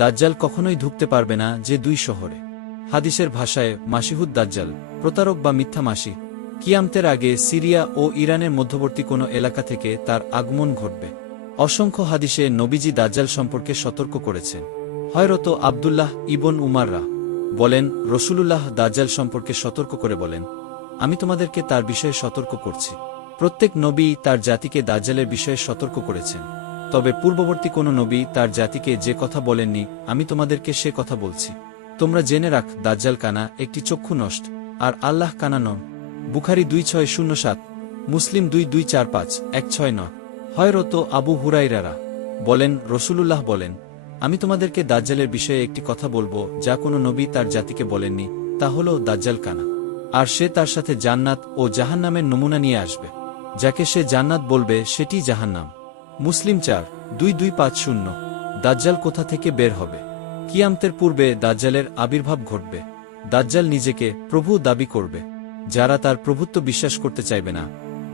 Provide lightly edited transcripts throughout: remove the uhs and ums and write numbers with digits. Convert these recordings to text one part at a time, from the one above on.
দাজ্জাল কখনোই ঢুকতে পারবে না যে দুই শহরে। হাদিসের ভাষায় মাসিহুদ দাজ্জাল, প্রতারক বা মিথ্যা মাসি। কিয়ামতের আগে সিরিয়া ও ইরানের মধ্যবর্তী কোনো এলাকা থেকে তার আগমন ঘটবে। অসংখ্য হাদিসে নবীজি দাজ্জাল সম্পর্কে সতর্ক করেছেন। হযরত আব্দুল্লাহ ইবন উমাররা বলেন, রাসূলুল্লাহ দাজ্জাল সম্পর্কে সতর্ক করে বলেন, আমি তোমাদেরকে তার বিষয়ে সতর্ক করছি। প্রত্যেক নবী তার জাতিকে দাজ্জালের বিষয়ে সতর্ক করেছেন, তবে পূর্ববর্তী কোনো নবী তার জাতিকে যে কথা বলেননি আমি তোমাদেরকে সে কথা বলছি। তোমরা জেনে রাখ, দাজ্জাল কানা, একটি চক্ষু নষ্ট, আর আল্লাহ কানা নন। বুখারী 2607, মুসলিম 2245-169। হযরত আবু হুরায়রা বলেন, রাসূলুল্লাহ বলেন, আমি তোমাদেরকে দাজ্জালের বিষয়ে একটি কথা বলবো যা কোনো নবী তার জাতিকে বলেননি, তা হলো দাজ্জাল কানা। আর সে তার সাথে জান্নাত ও জাহান্নামের নমুনা নিয়ে আসবে। যাকে সে জান্নাত বলবে সেটিই জাহান্নাম। মুসলিম 4-2250। দাজ্জাল কোথা থেকে বের হবে? কিয়ামতের পূর্বে দাজ্জালের আবির্ভাব ঘটবে। দাজ্জাল নিজেকে প্রভু দাবি করবে। যারা তার প্রভুত্ব বিশ্বাস করতে চাইবে না,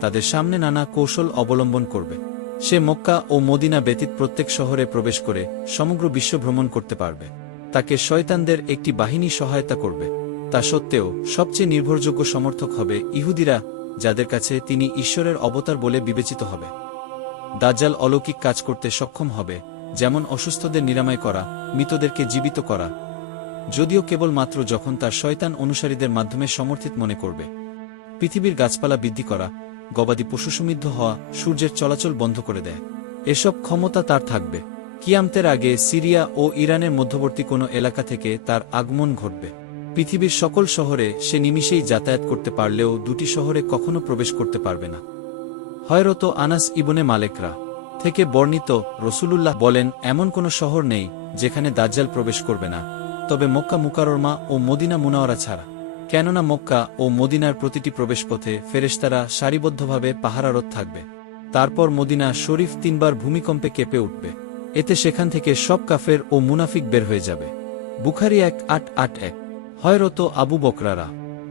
তাদের সামনে নানা কৌশল অবলম্বন করবে। সে মক্কা ও মদিনা ব্যতীত প্রত্যেক শহরে প্রবেশ করে সমগ্র বিশ্ব ভ্রমণ করতে পারবে। তাকে শয়তানদের একটি বাহিনী সহায়তা করবে। তা সত্ত্বেও সবচেয়ে নির্ভরযোগ্য সমর্থক হবে ইহুদিরা, যাদের কাছে তিনি ঈশ্বরের অবতার বলে বিবেচিত হবে। দাজ্জাল অলৌকিক কাজ করতে সক্ষম হবে, যেমন অসুস্থদের নিরাময় করা, মৃতদেরকে জীবিত করা, যদিও কেবলমাত্র যখন তার শয়তান অনুসারীদের মাধ্যমে সমর্থিত মনে করবে। পৃথিবীর গাছপালা বৃদ্ধি করা, গবাদি পশু সমৃদ্ধ হওয়া, সূর্যের চলাচল বন্ধ করে দেয়, এসব ক্ষমতা তার থাকবে। কিয়ামতের আগে সিরিয়া ও ইরানের মধ্যবর্তী কোনো এলাকা থেকে তার আগমন ঘটবে। পৃথিবীর সকল শহরে সে নিমিষেই যাতায়াত করতে পারলেও দুটি শহরে কখনো প্রবেশ করতে পারবে না। হযরত আনাস ইবনে মালিকরা থেকে বর্ণিত, রাসূলুল্লাহ বলেন, এমন কোনো শহর নেই যেখানে দাজ্জাল প্রবেশ করবে না, তবে মক্কা মুকাররমা ও মদিনা মুনাওয়ারা ছাড়া। কেননা মক্কা ও মদিনার প্রতিটি প্রবেশপথে ফেরেশতারা সারিবদ্ধভাবে পাহারারত থাকবে। তারপর মদিনা শরীফ 3 বার ভূমিকম্পে কেঁপে উঠবে। এতে সেখান থেকে সব কাফের ও মুনাফিক বের হয়ে যাবে। বুখারী 1881। হযরত আবু বকরারা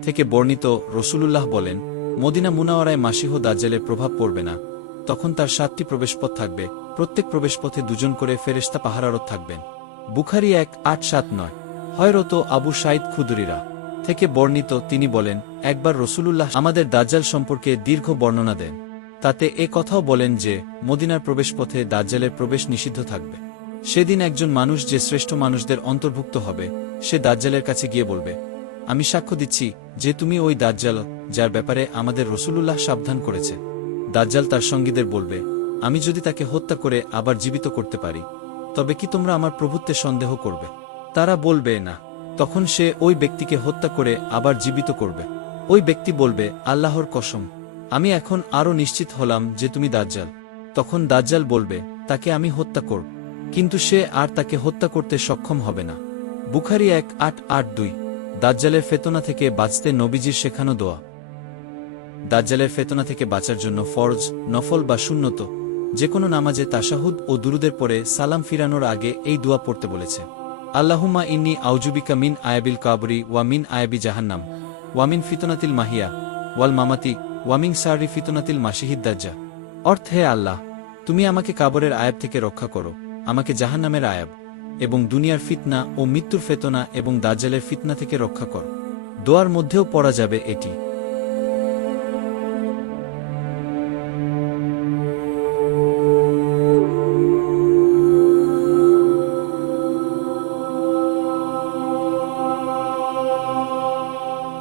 থেকে বর্ণিত, রাসূলুল্লাহ বলেন, মদিনা মুনাওয়ারায় মাসিহ দাজ্জালের প্রভাব পড়বে না। তখন তার 7টি প্রবেশপথ থাকবে, প্রত্যেক প্রবেশপথে 2 জন করে ফেরেশতা পাহারারত থাকবেন। বুখারী 1879। হযরত আবু সাঈদ খুদরীরা থেকে বর্ণিত, তিনি বলেন, একবার রাসূলুল্লাহ আমাদের দাজ্জাল সম্পর্কে দীর্ঘ বর্ণনা দেন। তাতে এ কথাও বলেন যে মদিনার প্রবেশপথে দাজ্জালের প্রবেশ নিষিদ্ধ থাকবে। সেদিন একজন মানুষ যে শ্রেষ্ঠ মানুষদের অন্তর্ভুক্ত হবে, সে দাজ্জালের কাছে গিয়ে বলবে, আমি সাক্ষ্য দিচ্ছি যে তুমি ওই দাজ্জাল যার ব্যাপারে আমাদের রাসূলুল্লাহ সাবধান করেছে। দাজ্জাল তার সঙ্গীদের বলবে, আমি যদি তাকে হত্যা করে আবার জীবিত করতে পারি, তবে কি তোমরা আমার প্রভুত্বে সন্দেহ করবে? তারা বলবে, না। তখন সে ওই ব্যক্তিকে হত্যা করে আবার জীবিত করবে। ওই ব্যক্তি বলবে, আল্লাহর কসম, আমি এখন আরও নিশ্চিত হলাম যে তুমি দাজ্জাল। তখন দাজ্জাল বলবে, তাকে আমি হত্যা করব, কিন্তু সে আর তাকে হত্যা করতে সক্ষম হবে না। বুখারী 1882। দাজ্জালের ফেতনা থেকে বাঁচতে নবীজির শেখানো দোয়া। দাজ্জালের ফেতনা থেকে বাঁচার জন্য ফরজ, নফল বা সুন্নত যে কোনো নামাজে তাশাহুদ ও দুরুদের পরে সালাম ফিরানোর আগে এই দোয়া পড়তে বলেছে। আল্লাহুম্মা ইন্নী আউযুবিকা মিন আয়াবিল কাবরি ওয়া মিন আয়াবি জাহান্নাম ওয়া মিন ফিতনাতিল মাহিয়া ওয়াল মামাতি ওয়া মিন শাররি ফিতনাতিল মাসিহিদ দাজ্জাল। অর্থ, হে আল্লাহ, তুমি আমাকে কাবরের আয়াব থেকে রক্ষা করো, আমাকে জাহান্নামের আয়াব এবং দুনিয়ার ফিতনা ও মৃত্যুর ফেতনা এবং দাজ্জালের ফিতনা থেকে রক্ষা করো। দোয়ার মধ্যেও পড়া যাবে এটি।